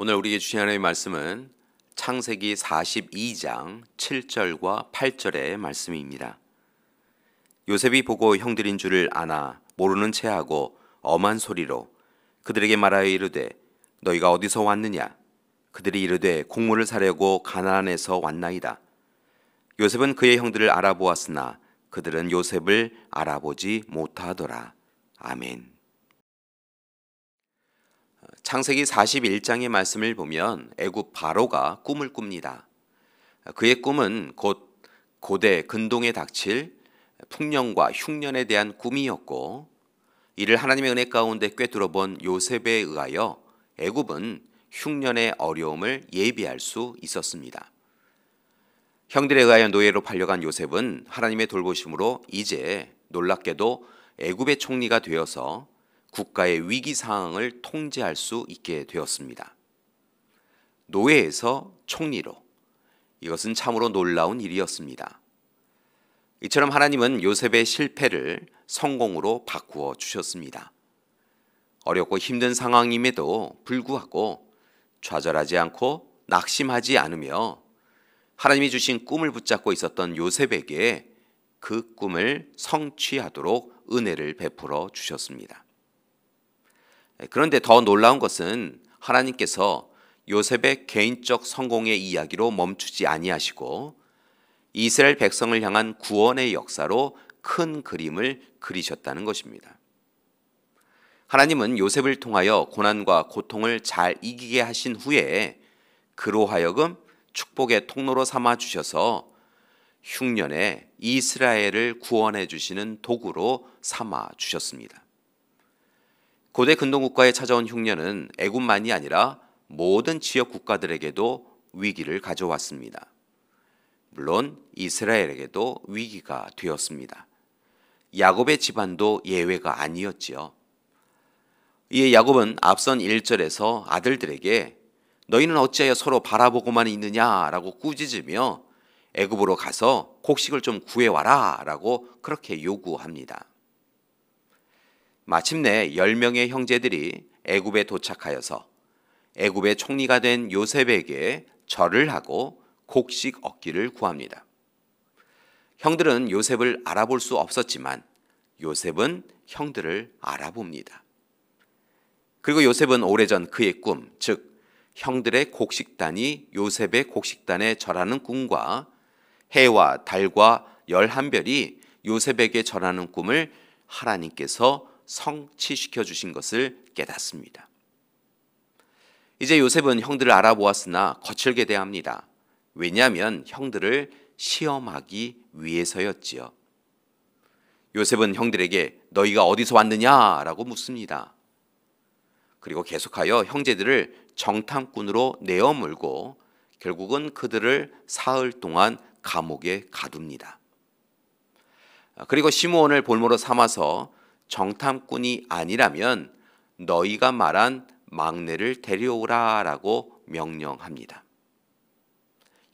오늘 우리에게 주신 하나님의 말씀은 창세기 42장 7절과 8절의 말씀입니다. 요셉이 보고 형들인 줄을 아나 모르는 체하고 엄한 소리로 그들에게 말하여 이르되 너희가 어디서 왔느냐? 그들이 이르되 곡물을 사려고 가나안에서 왔나이다. 요셉은 그의 형들을 알아보았으나 그들은 요셉을 알아보지 못하더라. 아멘. 창세기 41장의 말씀을 보면 애굽 바로가 꿈을 꿉니다. 그의 꿈은 곧 고대 근동에 닥칠 풍년과 흉년에 대한 꿈이었고, 이를 하나님의 은혜 가운데 꿰뚫어 본 요셉에 의하여 애굽은 흉년의 어려움을 예비할 수 있었습니다. 형들에 의하여 노예로 팔려간 요셉은 하나님의 돌보심으로 이제 놀랍게도 애굽의 총리가 되어서 국가의 위기 상황을 통제할 수 있게 되었습니다. 노예에서 총리로, 이것은 참으로 놀라운 일이었습니다. 이처럼 하나님은 요셉의 실패를 성공으로 바꾸어 주셨습니다. 어렵고 힘든 상황임에도 불구하고 좌절하지 않고 낙심하지 않으며 하나님이 주신 꿈을 붙잡고 있었던 요셉에게 그 꿈을 성취하도록 은혜를 베풀어 주셨습니다. 그런데 더 놀라운 것은 하나님께서 요셉의 개인적 성공의 이야기로 멈추지 아니하시고 이스라엘 백성을 향한 구원의 역사로 큰 그림을 그리셨다는 것입니다. 하나님은 요셉을 통하여 고난과 고통을 잘 이기게 하신 후에 그로 하여금 축복의 통로로 삼아 주셔서 흉년에 이스라엘을 구원해 주시는 도구로 삼아 주셨습니다. 고대 근동국가에 찾아온 흉년은 애굽만이 아니라 모든 지역 국가들에게도 위기를 가져왔습니다. 물론 이스라엘에게도 위기가 되었습니다. 야곱의 집안도 예외가 아니었지요. 이에 야곱은 앞선 1절에서 아들들에게 너희는 어찌하여 서로 바라보고만 있느냐라고 꾸짖으며 애굽으로 가서 곡식을 좀 구해와라 라고 그렇게 요구합니다. 마침내 10명의 형제들이 애굽에 도착하여서 애굽의 총리가 된 요셉에게 절을 하고 곡식 얻기를 구합니다. 형들은 요셉을 알아볼 수 없었지만 요셉은 형들을 알아봅니다. 그리고 요셉은 오래전 그의 꿈, 즉 형들의 곡식단이 요셉의 곡식단에 절하는 꿈과 해와 달과 11별이 요셉에게 절하는 꿈을 하나님께서 성취시켜 주신 것을 깨닫습니다. 이제 요셉은 형들을 알아보았으나 거칠게 대합니다. 왜냐하면 형들을 시험하기 위해서였지요. 요셉은 형들에게 너희가 어디서 왔느냐라고 묻습니다. 그리고 계속하여 형제들을 정탐꾼으로 내어물고 결국은 그들을 사흘 동안 감옥에 가둡니다. 그리고 시므온을 볼모로 삼아서 정탐꾼이 아니라면 너희가 말한 막내를 데려오라라고 명령합니다.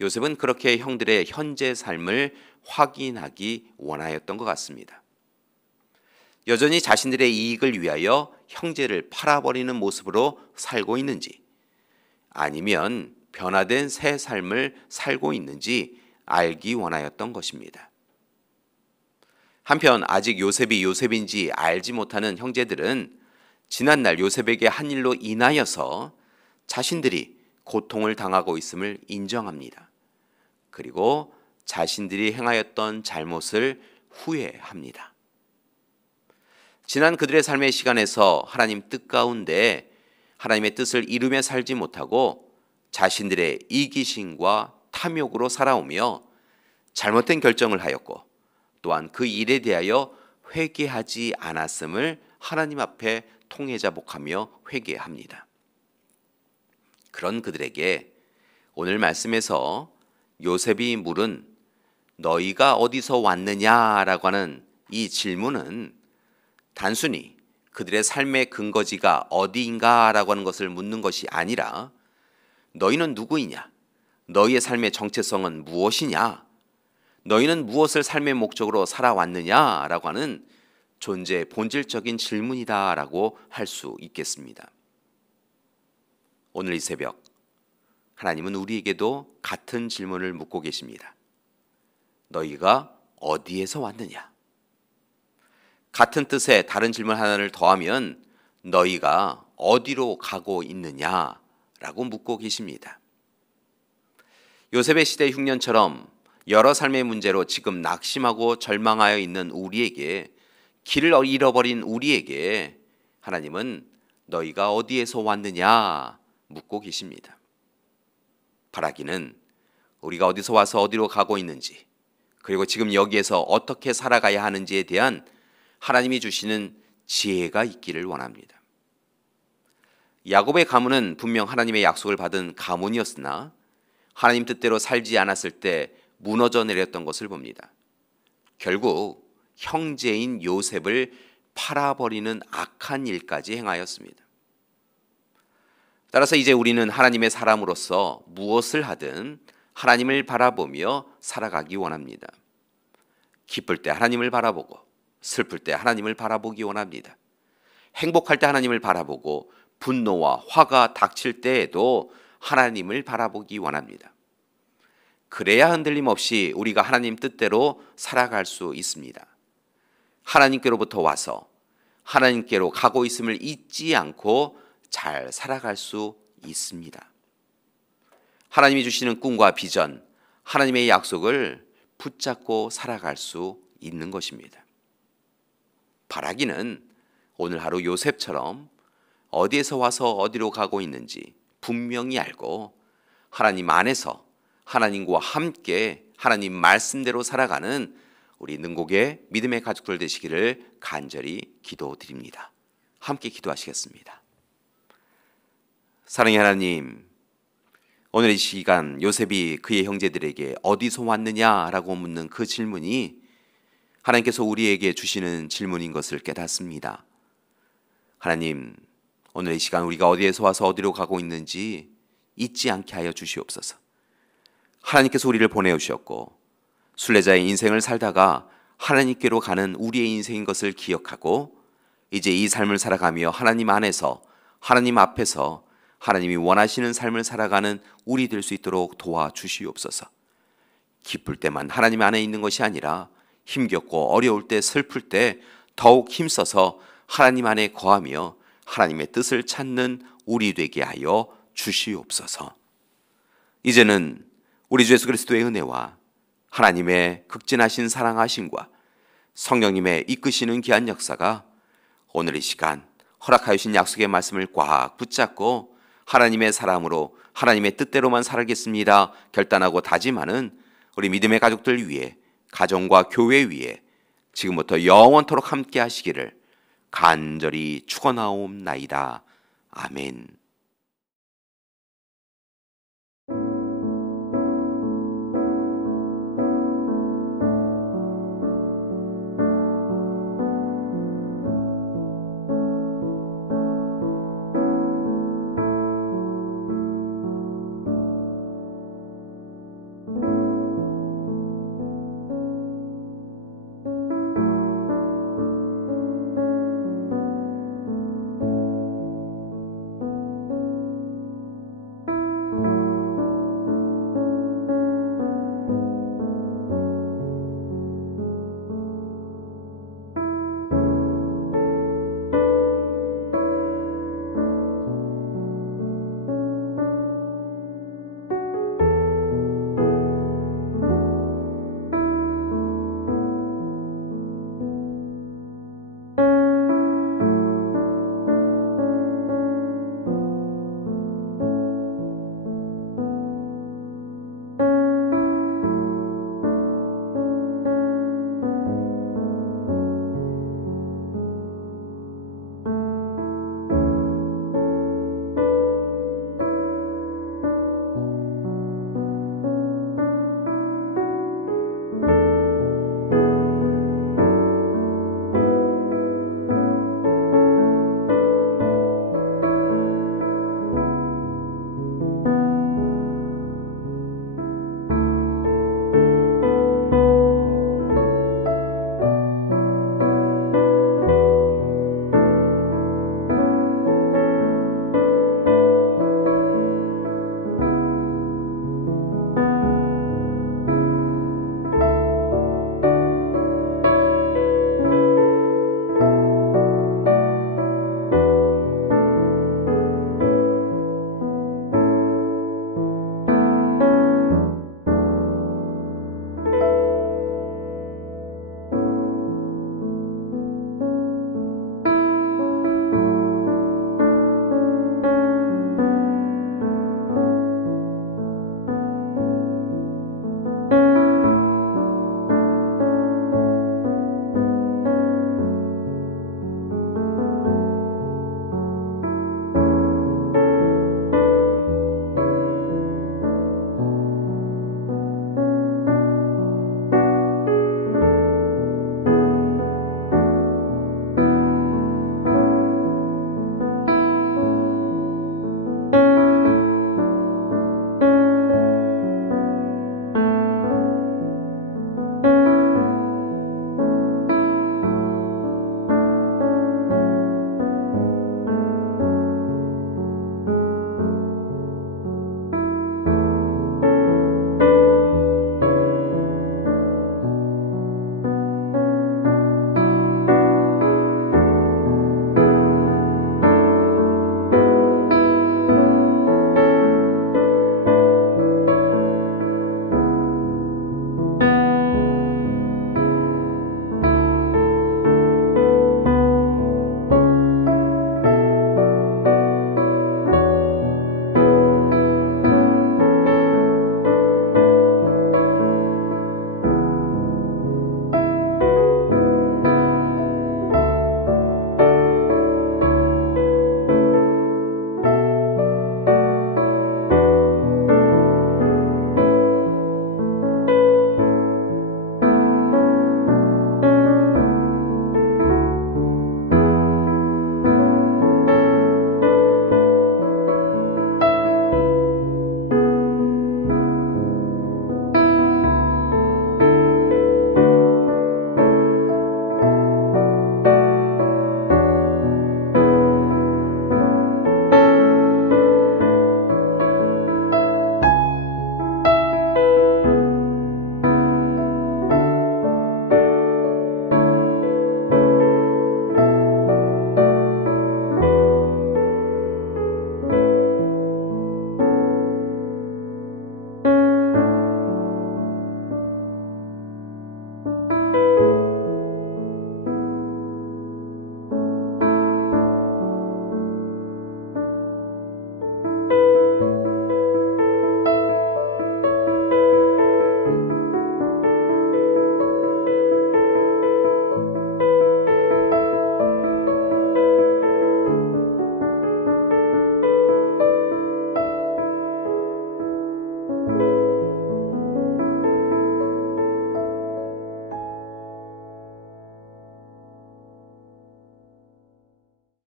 요셉은 그렇게 형들의 현재 삶을 확인하기 원하였던 것 같습니다. 여전히 자신들의 이익을 위하여 형제를 팔아버리는 모습으로 살고 있는지, 아니면 변화된 새 삶을 살고 있는지 알기 원하였던 것입니다. 한편 아직 요셉이 요셉인지 알지 못하는 형제들은 지난날 요셉에게 한 일로 인하여서 자신들이 고통을 당하고 있음을 인정합니다. 그리고 자신들이 행하였던 잘못을 후회합니다. 지난 그들의 삶의 시간에서 하나님 뜻 가운데 하나님의 뜻을 이루며 살지 못하고 자신들의 이기심과 탐욕으로 살아오며 잘못된 결정을 하였고 또한 그 일에 대하여 회개하지 않았음을 하나님 앞에 통회자복하며 회개합니다. 그런 그들에게 오늘 말씀에서 요셉이 물은 너희가 어디서 왔느냐라고 하는 이 질문은 단순히 그들의 삶의 근거지가 어디인가라고 하는 것을 묻는 것이 아니라 너희는 누구이냐? 너희의 삶의 정체성은 무엇이냐? 너희는 무엇을 삶의 목적으로 살아왔느냐라고 하는 존재의 본질적인 질문이다라고 할 수 있겠습니다. 오늘 이 새벽 하나님은 우리에게도 같은 질문을 묻고 계십니다. 너희가 어디에서 왔느냐? 같은 뜻의 다른 질문 하나를 더하면 너희가 어디로 가고 있느냐라고 묻고 계십니다. 요셉의 시대 흉년처럼 여러 삶의 문제로 지금 낙심하고 절망하여 있는 우리에게, 길을 잃어버린 우리에게 하나님은 너희가 어디에서 왔느냐 묻고 계십니다. 바라기는 우리가 어디서 와서 어디로 가고 있는지, 그리고 지금 여기에서 어떻게 살아가야 하는지에 대한 하나님이 주시는 지혜가 있기를 원합니다. 야곱의 가문은 분명 하나님의 약속을 받은 가문이었으나 하나님 뜻대로 살지 않았을 때 무너져 내렸던 것을 봅니다. 결국 형제인 요셉을 팔아버리는 악한 일까지 행하였습니다. 따라서 이제 우리는 하나님의 사람으로서 무엇을 하든 하나님을 바라보며 살아가기 원합니다. 기쁠 때 하나님을 바라보고, 슬플 때 하나님을 바라보기 원합니다. 행복할 때 하나님을 바라보고, 분노와 화가 닥칠 때에도 하나님을 바라보기 원합니다. 그래야 흔들림 없이 우리가 하나님 뜻대로 살아갈 수 있습니다. 하나님께로부터 와서 하나님께로 가고 있음을 잊지 않고 잘 살아갈 수 있습니다. 하나님이 주시는 꿈과 비전, 하나님의 약속을 붙잡고 살아갈 수 있는 것입니다. 바라기는 오늘 하루 요셉처럼 어디에서 와서 어디로 가고 있는지 분명히 알고 하나님 안에서 하나님과 함께 하나님 말씀대로 살아가는 우리 능곡의 믿음의 가족들 되시기를 간절히 기도드립니다. 함께 기도하시겠습니다. 사랑의 하나님, 오늘 이 시간 요셉이 그의 형제들에게 어디서 왔느냐라고 묻는 그 질문이 하나님께서 우리에게 주시는 질문인 것을 깨닫습니다. 하나님, 오늘 이 시간 우리가 어디에서 와서 어디로 가고 있는지 잊지 않게 하여 주시옵소서. 하나님께서 우리를 보내오셨고 순례자의 인생을 살다가 하나님께로 가는 우리의 인생인 것을 기억하고 이제 이 삶을 살아가며 하나님 안에서, 하나님 앞에서 하나님이 원하시는 삶을 살아가는 우리 될 수 있도록 도와주시옵소서. 기쁠 때만 하나님 안에 있는 것이 아니라 힘겹고 어려울 때, 슬플 때 더욱 힘써서 하나님 안에 거하며 하나님의 뜻을 찾는 우리 되게 하여 주시옵소서. 이제는 우리 주 예수 그리스도의 은혜와 하나님의 극진하신 사랑하심과 성령님의 이끄시는 귀한 역사가 오늘 이 시간 허락하여 주신 약속의 말씀을 꽉 붙잡고 하나님의 사람으로 하나님의 뜻대로만 살겠습니다 결단하고 다짐하는 우리 믿음의 가족들 위해, 가정과 교회 위에 지금부터 영원토록 함께 하시기를 간절히 축원하옵나이다. 아멘.